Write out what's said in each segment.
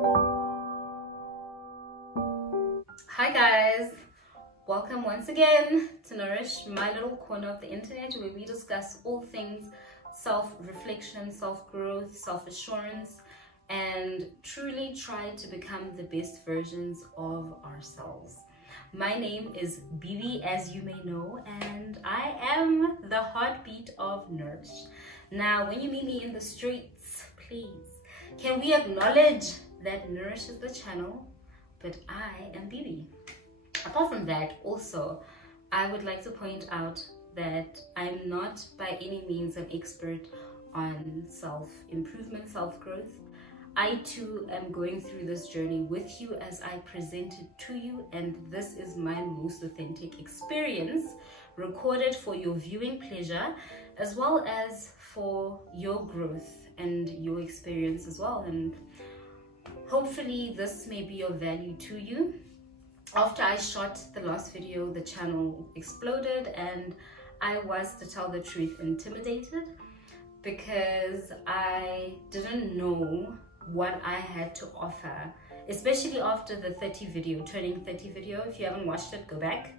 Hi guys, welcome once again to Nou'rish, my little corner of the internet where we discuss all things self-reflection, self-growth, self-assurance, and truly try to become the best versions of ourselves. My name is Bibi, as you may know, and I am the heartbeat of Nou'rish. Now, when you meet me in the streets, please, can we acknowledge that Nou'rish is the channel, but I am Bibi. Apart from that, also, I would like to point out that I'm not by any means an expert on self-improvement, self-growth. I too am going through this journey with you as I present it to you, and this is my most authentic experience, recorded for your viewing pleasure, as well as for your growth and your experience as well. And hopefully this may be of value to you. After I shot the last video, the channel exploded, and I was, to tell the truth, intimidated because I didn't know what I had to offer, especially after the turning 30 video. If you haven't watched it, go back.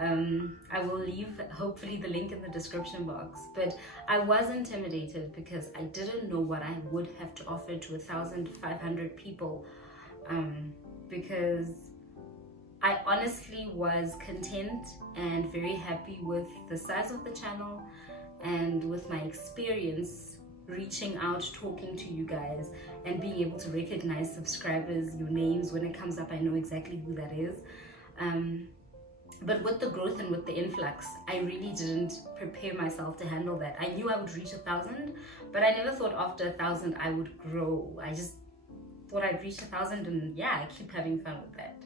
I will leave hopefully the link in the description box. But I was intimidated because I didn't know what I would have to offer to 1,500 people, because I honestly was content and very happy with the size of the channel and with my experience reaching out, talking to you guys, and being able to recognize subscribers, your names. When it comes up, I know exactly who that is. But with the growth and with the influx, I really didn't prepare myself to handle that. I knew I would reach 1,000, but I never thought after 1,000 I would grow. I just thought I'd reach 1,000, and yeah, I keep having fun with that.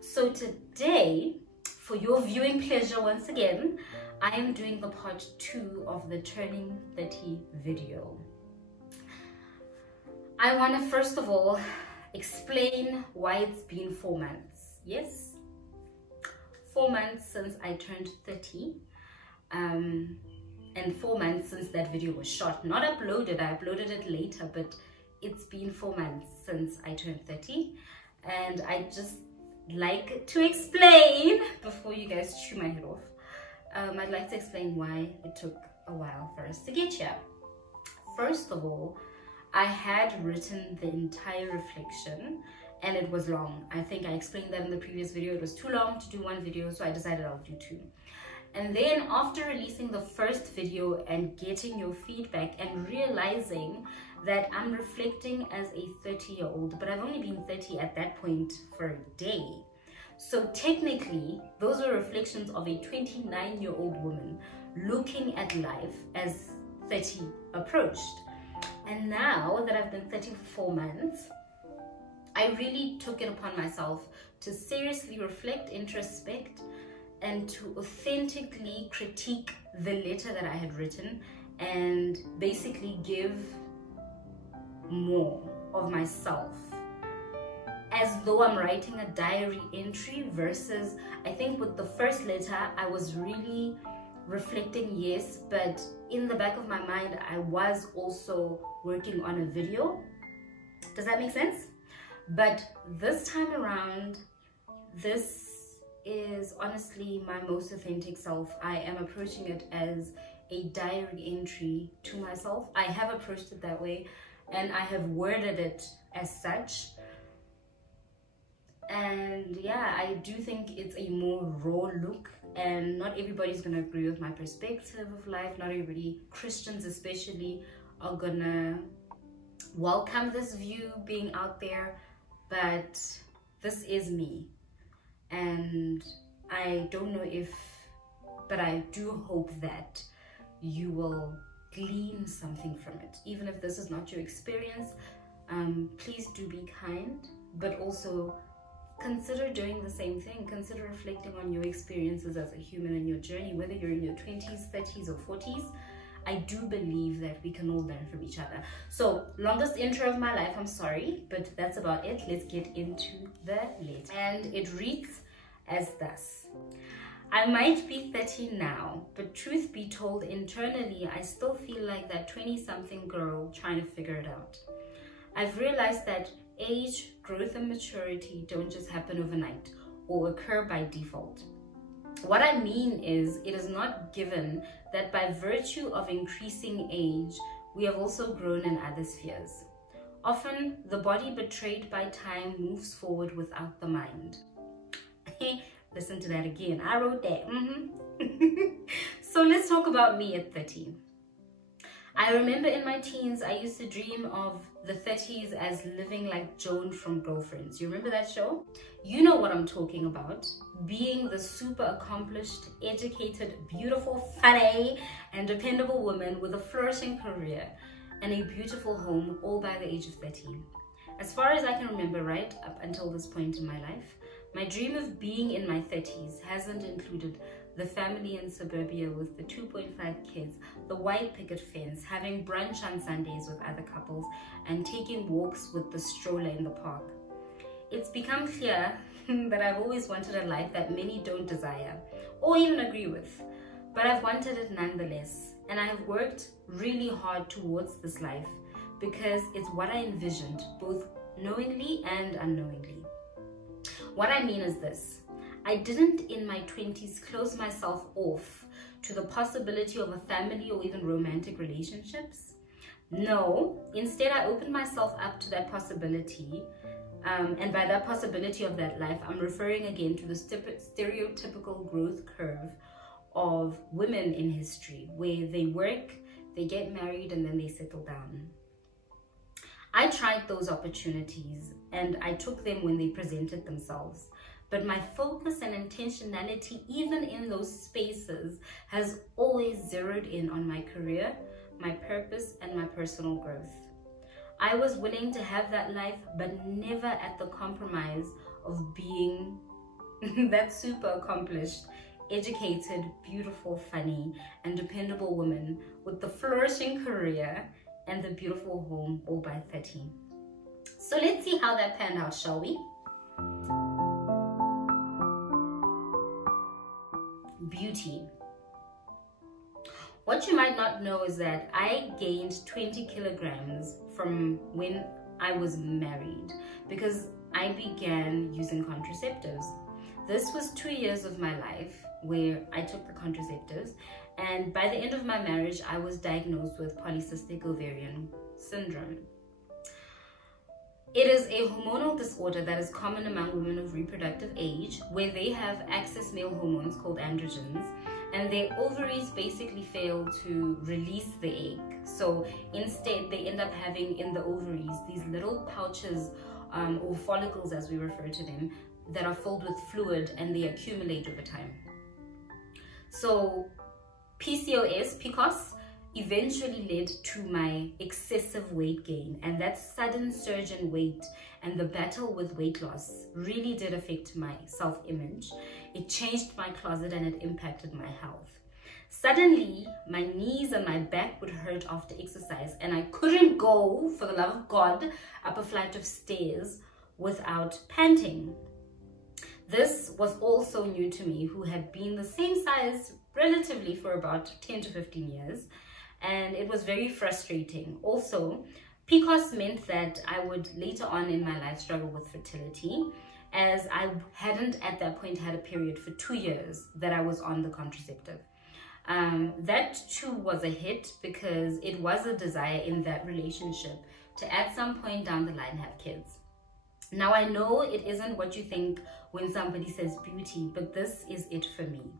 So today, for your viewing pleasure once again, I am doing the part 2 of the turning 30 video. I want to first of all explain why it's been 4 months. Yes, 4 months since I turned 30, and 4 months since that video was shot, not uploaded. I uploaded it later, but it's been 4 months since I turned 30, and I just like to explain, before you guys chew my head off, I'd like to explain why it took a while for us to get here. First of all, I had written the entire reflection, and it was long. I think I explained that in the previous video. It was too long to do one video, so I decided I'll do 2. And then after releasing the first video and getting your feedback and realizing that I'm reflecting as a 30-year-old, but I've only been 30 at that point for a day. So technically, those were reflections of a 29-year-old woman looking at life as 30 approached. And now that I've been 30 for 4 months, I really took it upon myself to seriously reflect, introspect, and to authentically critique the letter that I had written, and basically give more of myself, as though I'm writing a diary entry, versus, I think with the first letter I was really reflecting, yes, but in the back of my mind I was also working on a video. Does that make sense? But this time around, this is honestly my most authentic self. I am approaching it as a diary entry to myself. I have approached it that way, and I have worded it as such. And yeah, I do think it's a more raw look, and not everybody's gonna agree with my perspective of life. Not everybody, Christians especially, are gonna welcome this view being out there, but this is me. And I don't know if, but I do hope that you will glean something from it. Even if this is not your experience, please do be kind, but also consider doing the same thing. Consider reflecting on your experiences as a human in your journey, whether you're in your 20s, 30s, or 40s. I do believe that we can all learn from each other. So, longest intro of my life, I'm sorry, but that's about it. Let's get into the letter. And it reads as thus. I might be 30 now, but truth be told, internally, I still feel like that 20-something girl trying to figure it out. I've realized that age, growth, and maturity don't just happen overnight or occur by default. What I mean is, it is not given that by virtue of increasing age, we have also grown in other spheres. Often, the body betrayed by time moves forward without the mind. Listen to that again. I wrote that. So let's talk about me at 30. I remember in my teens, I used to dream of the 30s as living like Joan from Girlfriends. You remember that show? You know what I'm talking about. Being the super accomplished, educated, beautiful, funny, and dependable woman with a flourishing career and a beautiful home, all by the age of 30. As far as I can remember, right up until this point in my life, my dream of being in my 30s hasn't included the family in suburbia with the 2.5 kids, the white picket fence, having brunch on Sundays with other couples, and taking walks with the stroller in the park. It's become clear that I've always wanted a life that many don't desire or even agree with, but I've wanted it nonetheless, and I have worked really hard towards this life because it's what I envisioned, both knowingly and unknowingly. What I mean is this: I didn't in my 20s close myself off to the possibility of a family or even romantic relationships. No, instead I opened myself up to that possibility. And by that possibility of that life, I'm referring again to the stereotypical growth curve of women in history, where they work, they get married, and then they settle down. I tried those opportunities and I took them when they presented themselves. But my focus and intentionality, even in those spaces, has always zeroed in on my career, my purpose, and my personal growth. I was willing to have that life, but never at the compromise of being that super accomplished, educated, beautiful, funny, and dependable woman with the flourishing career and the beautiful home, all by 30. So let's see how that panned out, shall we? Beauty. What you might not know is that I gained 20 kilograms from when I was married because I began using contraceptives. This was 2 years of my life where I took the contraceptives, and by the end of my marriage, I was diagnosed with polycystic ovarian syndrome. It is a hormonal disorder that is common among women of reproductive age, where they have excess male hormones called androgens, and their ovaries basically fail to release the egg. So instead, they end up having in the ovaries these little pouches or follicles, as we refer to them, that are filled with fluid, and they accumulate over time. So PCOS eventually led to my excessive weight gain, and that sudden surge in weight and the battle with weight loss really did affect my self-image. It changed my closet and it impacted my health. Suddenly, my knees and my back would hurt after exercise, and I couldn't go, for the love of God, up a flight of stairs without panting. This was also new to me, who had been the same size relatively for about 10 to 15 years. And it was very frustrating. Also, PCOS meant that I would later on in my life struggle with fertility, as I hadn't at that point had a period for 2 years that I was on the contraceptive. That too was a hit, because it was a desire in that relationship to at some point down the line have kids. Now I know it isn't what you think when somebody says beauty, but this is it for me.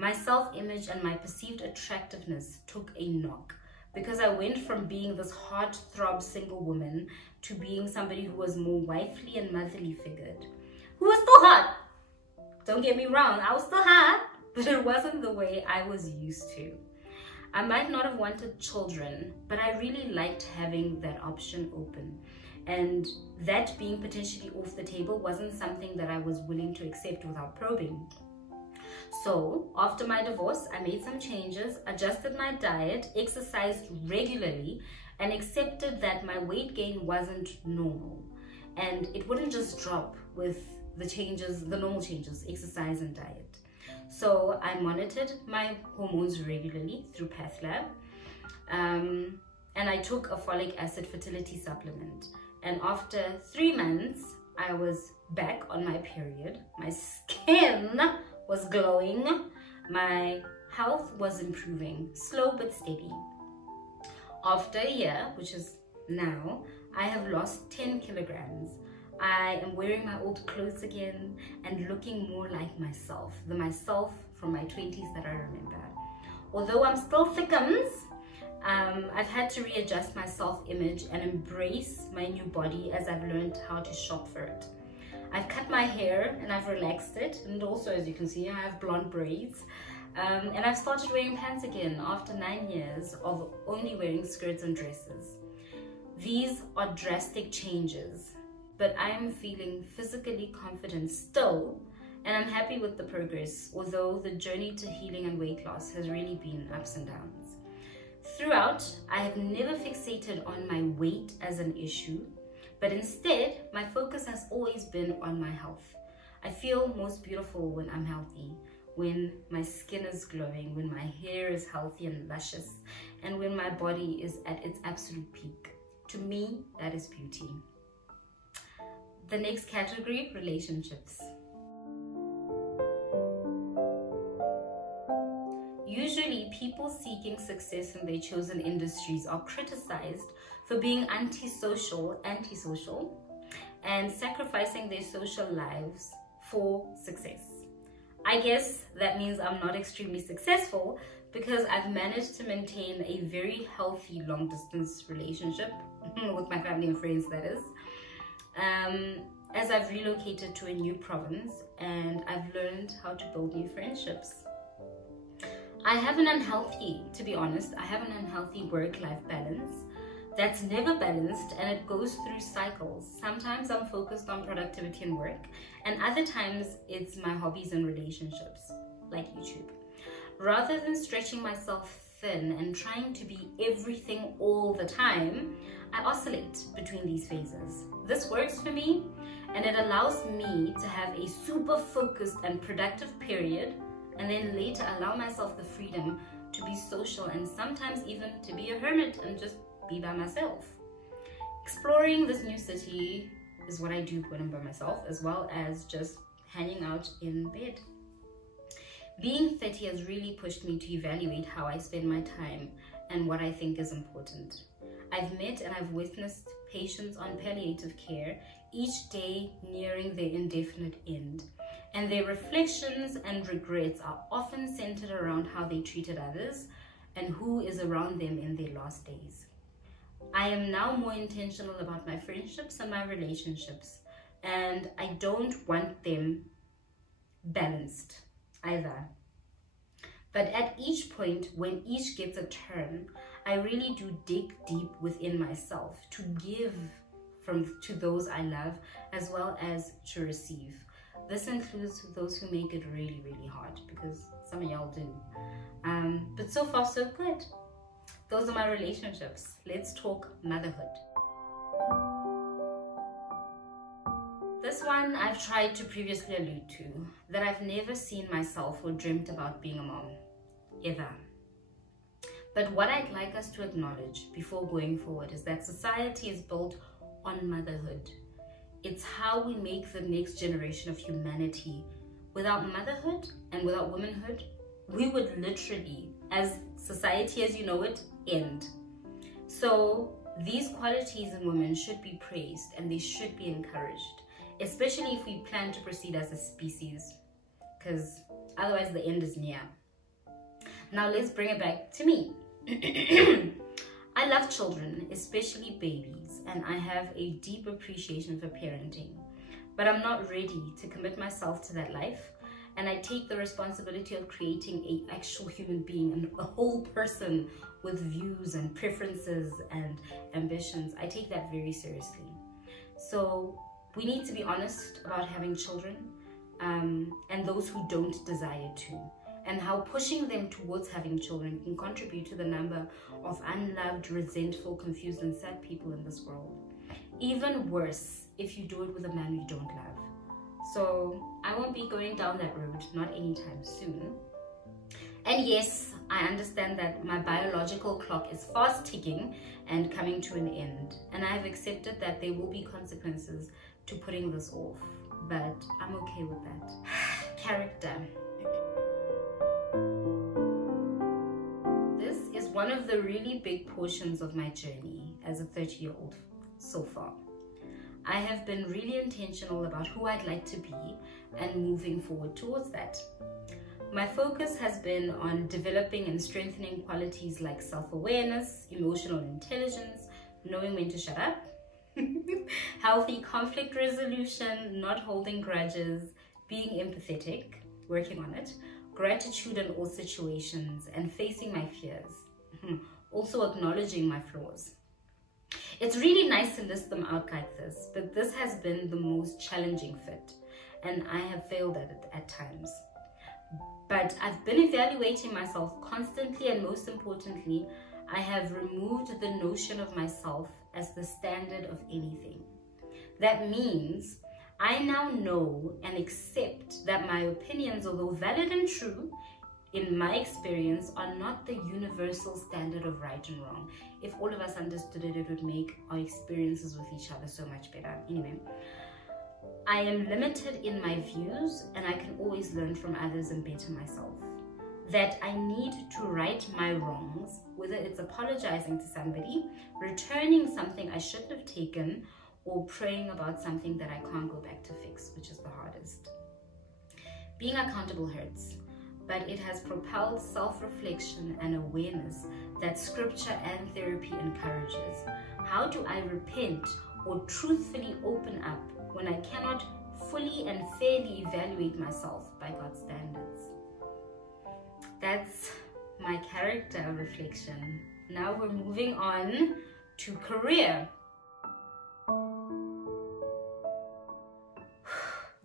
My self-image and my perceived attractiveness took a knock, because I went from being this heart-throb single woman to being somebody who was more wifely and motherly figured, who was still hot. Don't get me wrong, I was still hot, but it wasn't the way I was used to. I might not have wanted children, but I really liked having that option open. And that being potentially off the table wasn't something that I was willing to accept without probing. So after my divorce, I made some changes, adjusted my diet, exercised regularly, and accepted that my weight gain wasn't normal. And it wouldn't just drop with the changes, the normal changes, exercise and diet. So I monitored my hormones regularly through PathLab. And I took a folic acid fertility supplement. And after 3 months, I was back on my period. My skin was glowing. My health was improving, slow but steady. After a year, which is now, I have lost 10 kilograms. I am wearing my old clothes again and looking more like myself, the myself from my 20s that I remember. Although I'm still thickums, I've had to readjust my self-image and embrace my new body as I've learned how to shop for it. I've cut my hair and I've relaxed it, and also, as you can see, I have blonde braids. And I've started wearing pants again after 9 years of only wearing skirts and dresses. These are drastic changes, but I am feeling physically confident still, and I'm happy with the progress, although the journey to healing and weight loss has really been ups and downs. Throughout, I have never fixated on my weight as an issue, but instead, my focus has always been on my health. I feel most beautiful when I'm healthy, when my skin is glowing, when my hair is healthy and luscious, and when my body is at its absolute peak. To me, that is beauty. The next category, relationships. Usually, people seeking success in their chosen industries are criticized for being antisocial, and sacrificing their social lives for success. I guess that means I'm not extremely successful because I've managed to maintain a very healthy long-distance relationship with my family and friends, that is, as I've relocated to a new province and I've learned how to build new friendships. I have an unhealthy work-life balance that's never balanced, and it goes through cycles. Sometimes I'm focused on productivity and work, and other times it's my hobbies and relationships, like YouTube. Rather than stretching myself thin and trying to be everything all the time, I oscillate between these phases. This works for me, and it allows me to have a super focused and productive period, and then later allow myself the freedom to be social and sometimes even to be a hermit and just be by myself. Exploring this new city is what I do when I'm by myself, as well as just hanging out in bed. Being 30 has really pushed me to evaluate how I spend my time and what I think is important. I've met and I've witnessed patients on palliative care, each day nearing their indefinite end, and their reflections and regrets are often centered around how they treated others and who is around them in their last days. I am now more intentional about my friendships and my relationships, and I don't want them balanced either. But at each point, when each gets a turn, I really do dig deep within myself to give to those I love, as well as to receive. This includes those who make it really, really hard, because some of y'all do. But so far, so good. Those are my relationships. Let's talk motherhood. This one I've tried to previously allude to, that I've never seen myself or dreamt about being a mom, ever. But what I'd like us to acknowledge before going forward is that society is built on motherhood. It's how we make the next generation of humanity. Without motherhood and without womanhood, we would literally, as society as you know it, end. So these qualities in women should be praised and they should be encouraged, especially if we plan to proceed as a species, because otherwise the end is near. Now let's bring it back to me. I love children, especially babies, and I have a deep appreciation for parenting, but I'm not ready to commit myself to that life, and I take the responsibility of creating an actual human being and a whole person with views and preferences and ambitions. I take that very seriously. So we need to be honest about having children, and those who don't desire to, and how pushing them towards having children can contribute to the number of unloved, resentful, confused, and sad people in this world. Even worse if you do it with a man you don't love. So I won't be going down that road, not anytime soon. And yes, I understand that my biological clock is fast ticking and coming to an end, and I have accepted that there will be consequences to putting this off, but I'm okay with that. Character. This is one of the really big portions of my journey as a 30-year-old so far. I have been really intentional about who I'd like to be and moving forward towards that. My focus has been on developing and strengthening qualities like self-awareness, emotional intelligence, knowing when to shut up, healthy conflict resolution, not holding grudges, being empathetic, working on it, gratitude in all situations, and facing my fears. Also acknowledging my flaws. It's really nice to list them out like this, but this has been the most challenging fit, and I have failed at it at times. But I've been evaluating myself constantly, and most importantly, I have removed the notion of myself as the standard of anything. That means I now know and accept that my opinions, although valid and true, in my experience, are not the universal standard of right and wrong. If all of us understood it, it would make our experiences with each other so much better. Anyway, I am limited in my views, and I can always learn from others and better myself. That I need to right my wrongs, whether it's apologizing to somebody, returning something I shouldn't have taken, or praying about something that I can't go back to fix, which is the hardest. Being accountable hurts, but it has propelled self-reflection and awareness that scripture and therapy encourages. How do I repent or truthfully open up when I cannot fully and fairly evaluate myself by God's standards? That's my character reflection. Now we're moving on to career.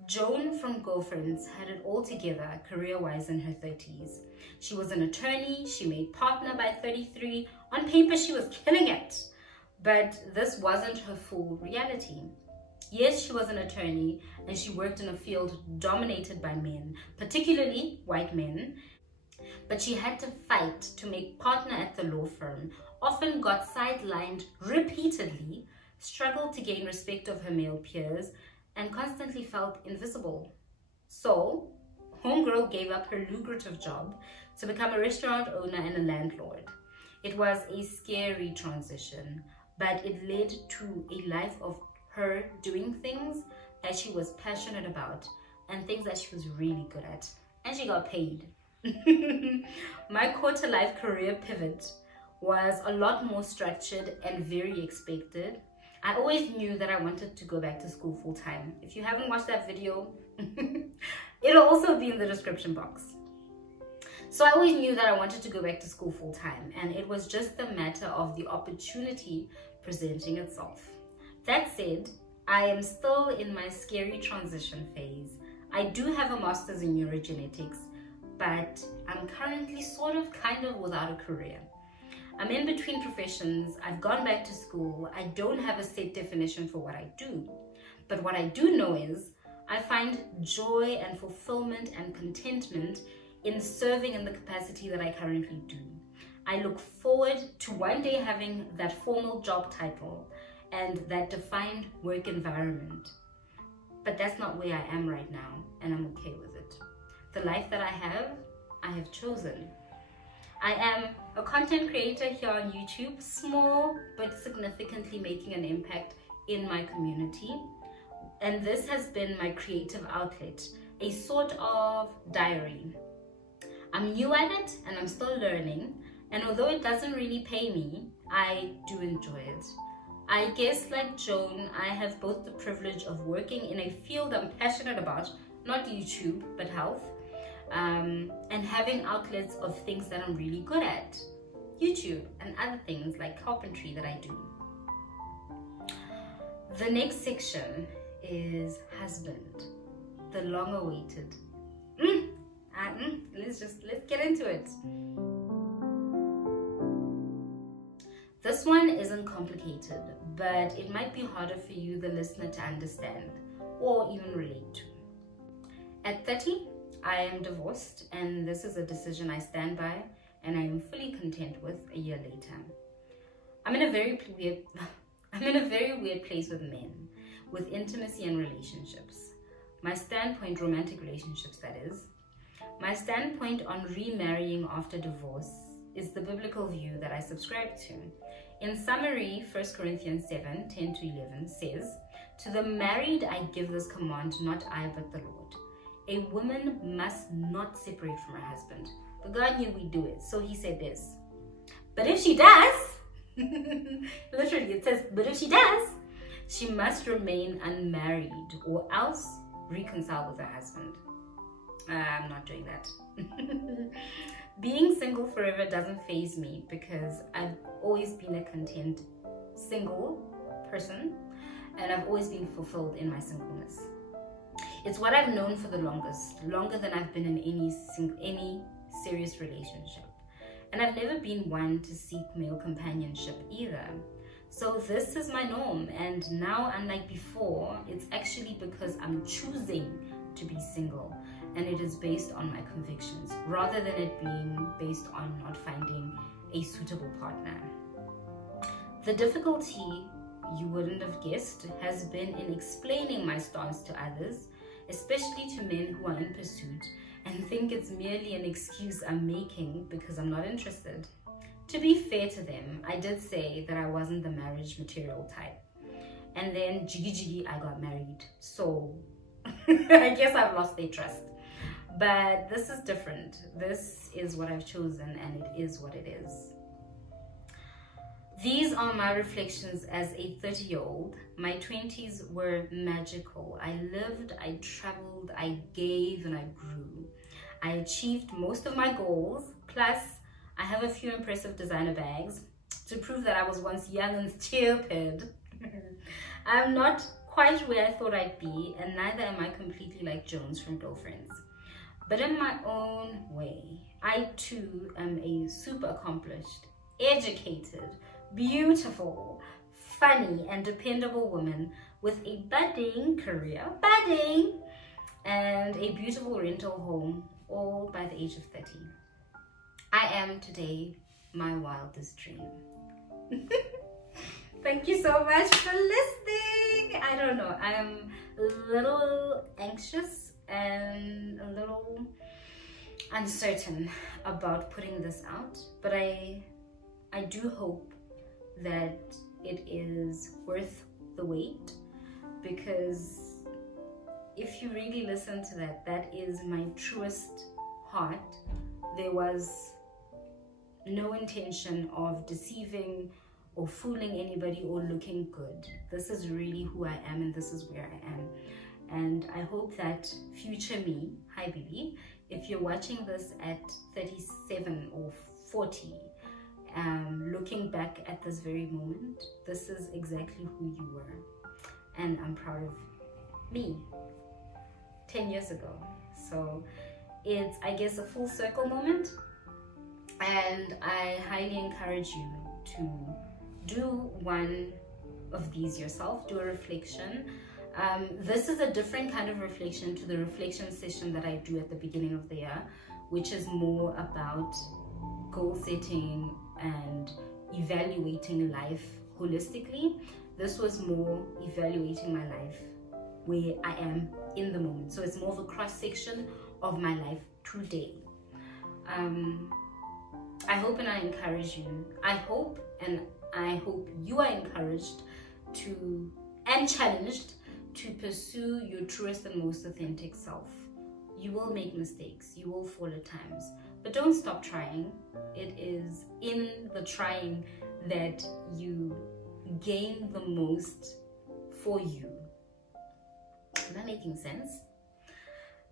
Joan from Girlfriends had it all together career-wise in her 30s. She was an attorney, she made partner by 33. On paper, she was killing it. But this wasn't her full reality. Yes, she was an attorney, and she worked in a field dominated by men, particularly white men. But she had to fight to make partner at the law firm, often got sidelined repeatedly, struggled to gain respect of her male peers, and constantly felt invisible. So, homegirl gave up her lucrative job to become a restaurant owner and a landlord. It was a scary transition, but it led to a life of her doing things that she was passionate about and things that she was really good at. And she got paid. My quarter-life career pivot was a lot more structured and very expected. I always knew that I wanted to go back to school full-time. If you haven't watched that video, it'll also be in the description box. So I always knew that I wanted to go back to school full-time, and it was just a matter of the opportunity presenting itself. That said, I am still in my scary transition phase. I do have a master's in neurogenetics, but I'm currently kind of without a career. I'm in between professions. I've gone back to school. I don't have a set definition for what I do. But what I do know is I find joy and fulfillment and contentment in serving in the capacity that I currently do. I look forward to one day having that formal job title and that defined work environment. But that's not where I am right now, and I'm okay with it. The life that I have chosen. I am a content creator here on YouTube, small but significantly making an impact in my community. And this has been my creative outlet, a sort of diary. I'm new at it and I'm still learning. And although it doesn't really pay me, I do enjoy it. I guess like Joan, I have both the privilege of working in a field I'm passionate about, not YouTube, but health. And having outlets of things that I'm really good at, YouTube and other things like carpentry that I do. The next section is husband, the long-awaited. Let's get into it. This one isn't complicated, but it might be harder for you, the listener, to understand or even relate to. At 30, I am divorced, and this is a decision I stand by and I am fully content with a year later. I'm in a very weird place with men, with intimacy and relationships. My standpoint, romantic relationships that is, my standpoint on remarrying after divorce is the biblical view that I subscribe to. In summary, 1 Corinthians 7, 10 to 11 says, "To the married I give this command, not I but the Lord. A woman must not separate from her husband." But God knew we'd do it, so he said this. But if she does, literally it says, but if she does, she must remain unmarried or else reconcile with her husband. I'm not doing that. Being single forever doesn't faze me because I've always been a content single person and I've always been fulfilled in my singleness. It's what I've known for the longest, longer than I've been in any serious relationship. And I've never been one to seek male companionship either. So this is my norm, and now, unlike before, it's actually because I'm choosing to be single, and it is based on my convictions rather than it being based on not finding a suitable partner. The difficulty, you wouldn't have guessed, has been in explaining my stance to others, especially to men who are in pursuit and think it's merely an excuse I'm making because I'm not interested. To be fair to them, I did say that I wasn't the marriage material type. And then jiggy I got married. So I guess I've lost their trust. But this is different. This is what I've chosen and it is what it is. These are my reflections as a 30-year-old. My 20s were magical. I lived, I traveled, I gave, and I grew. I achieved most of my goals. Plus, I have a few impressive designer bags to prove that I was once young and stupid. I'm not quite where I thought I'd be, and neither am I completely like Jones from Girlfriends. But in my own way, I too am a super accomplished, educated, beautiful, funny, and dependable woman with a budding career, and a beautiful rental home, all by the age of 30. I am today my wildest dream. Thank you so much for listening. I don't know, I am a little anxious and a little uncertain about putting this out, but I do hope that it is worth the wait, because if you really listen to that, that is my truest heart. There was no intention of deceiving or fooling anybody or looking good. This is really who I am and this is where I am. And I hope that future me, hi baby, if you're watching this at 37 or 40, looking back at this very moment, this is exactly who you were. And I'm proud of me 10 years ago. So it's, I guess, a full circle moment. And I highly encourage you to do one of these yourself, do a reflection. This is a different kind of reflection to the reflection session that I do at the beginning of the year, which is more about goal setting and evaluating life holistically. This was more evaluating my life where I am in the moment. So it's more of a cross section of my life today. I hope and I encourage you. I hope you are encouraged to and challenged to pursue your truest and most authentic self. You will make mistakes, you will fall at times, but don't stop trying. It is in the trying that you gain the most for you. Am I making sense?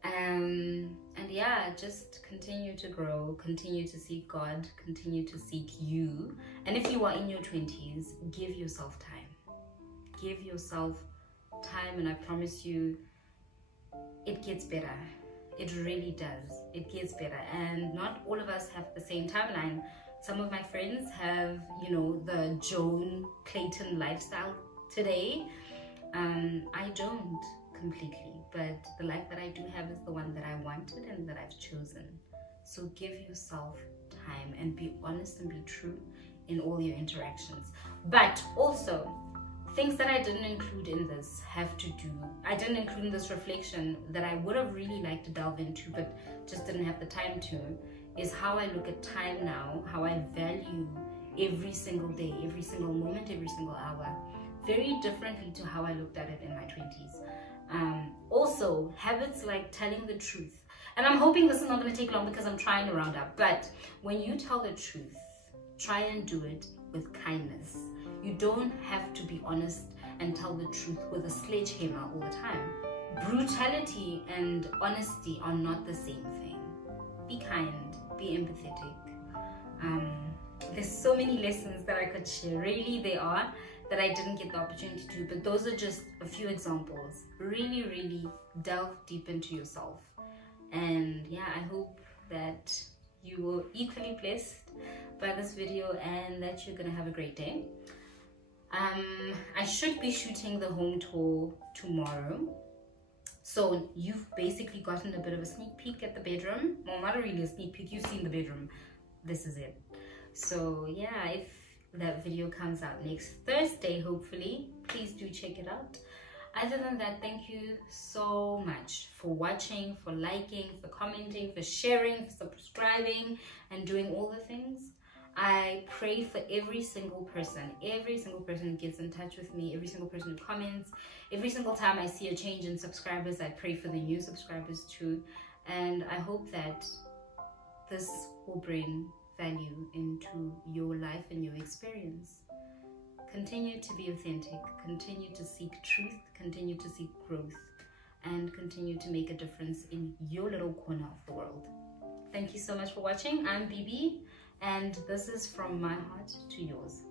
And yeah, just continue to grow, continue to seek God, continue to seek you. And if you are in your 20s, give yourself time. Give yourself time, and I promise you, it gets better. It really does. It gets better. And not all of us have the same timeline. Some of my friends have, you know, the Joan Clayton lifestyle today. I don't completely, but the life that I do have is the one that I wanted and that I've chosen. So give yourself time, and be honest and be true in all your interactions. But also, things that I didn't include in this I didn't include in this reflection that I would have really liked to delve into but just didn't have the time to, is how I look at time now, how I value every single day, every single moment, every single hour, very differently to how I looked at it in my 20s. Also, habits like telling the truth. And I'm hoping this is not going to take long because I'm trying to round up. But when you tell the truth, try and do it with kindness. You don't have to be honest and tell the truth with a sledgehammer all the time. Brutality and honesty are not the same thing. Be kind, be empathetic. There's so many lessons that I could share, really there are, that I didn't get the opportunity to, but those are just a few examples. Really, really delve deep into yourself. And yeah, I hope that you were equally blessed by this video and that you're gonna have a great day. I should be shooting the home tour tomorrow, so you've basically gotten a bit of a sneak peek at the bedroom. Well, not really a sneak peek, you've seen the bedroom. This is it. So yeah, if that video comes out next Thursday, hopefully, please do check it out. Other than that, thank you so much for watching, for liking, for commenting, for sharing, for subscribing, and doing all the things. I pray for every single person who gets in touch with me, every single person who comments. Every single time I see a change in subscribers, I pray for the new subscribers too. And I hope that this will bring value into your life and your experience. Continue to be authentic, continue to seek truth, continue to seek growth, and continue to make a difference in your little corner of the world. Thank you so much for watching. I'm BB, and this is From My Heart to Yours.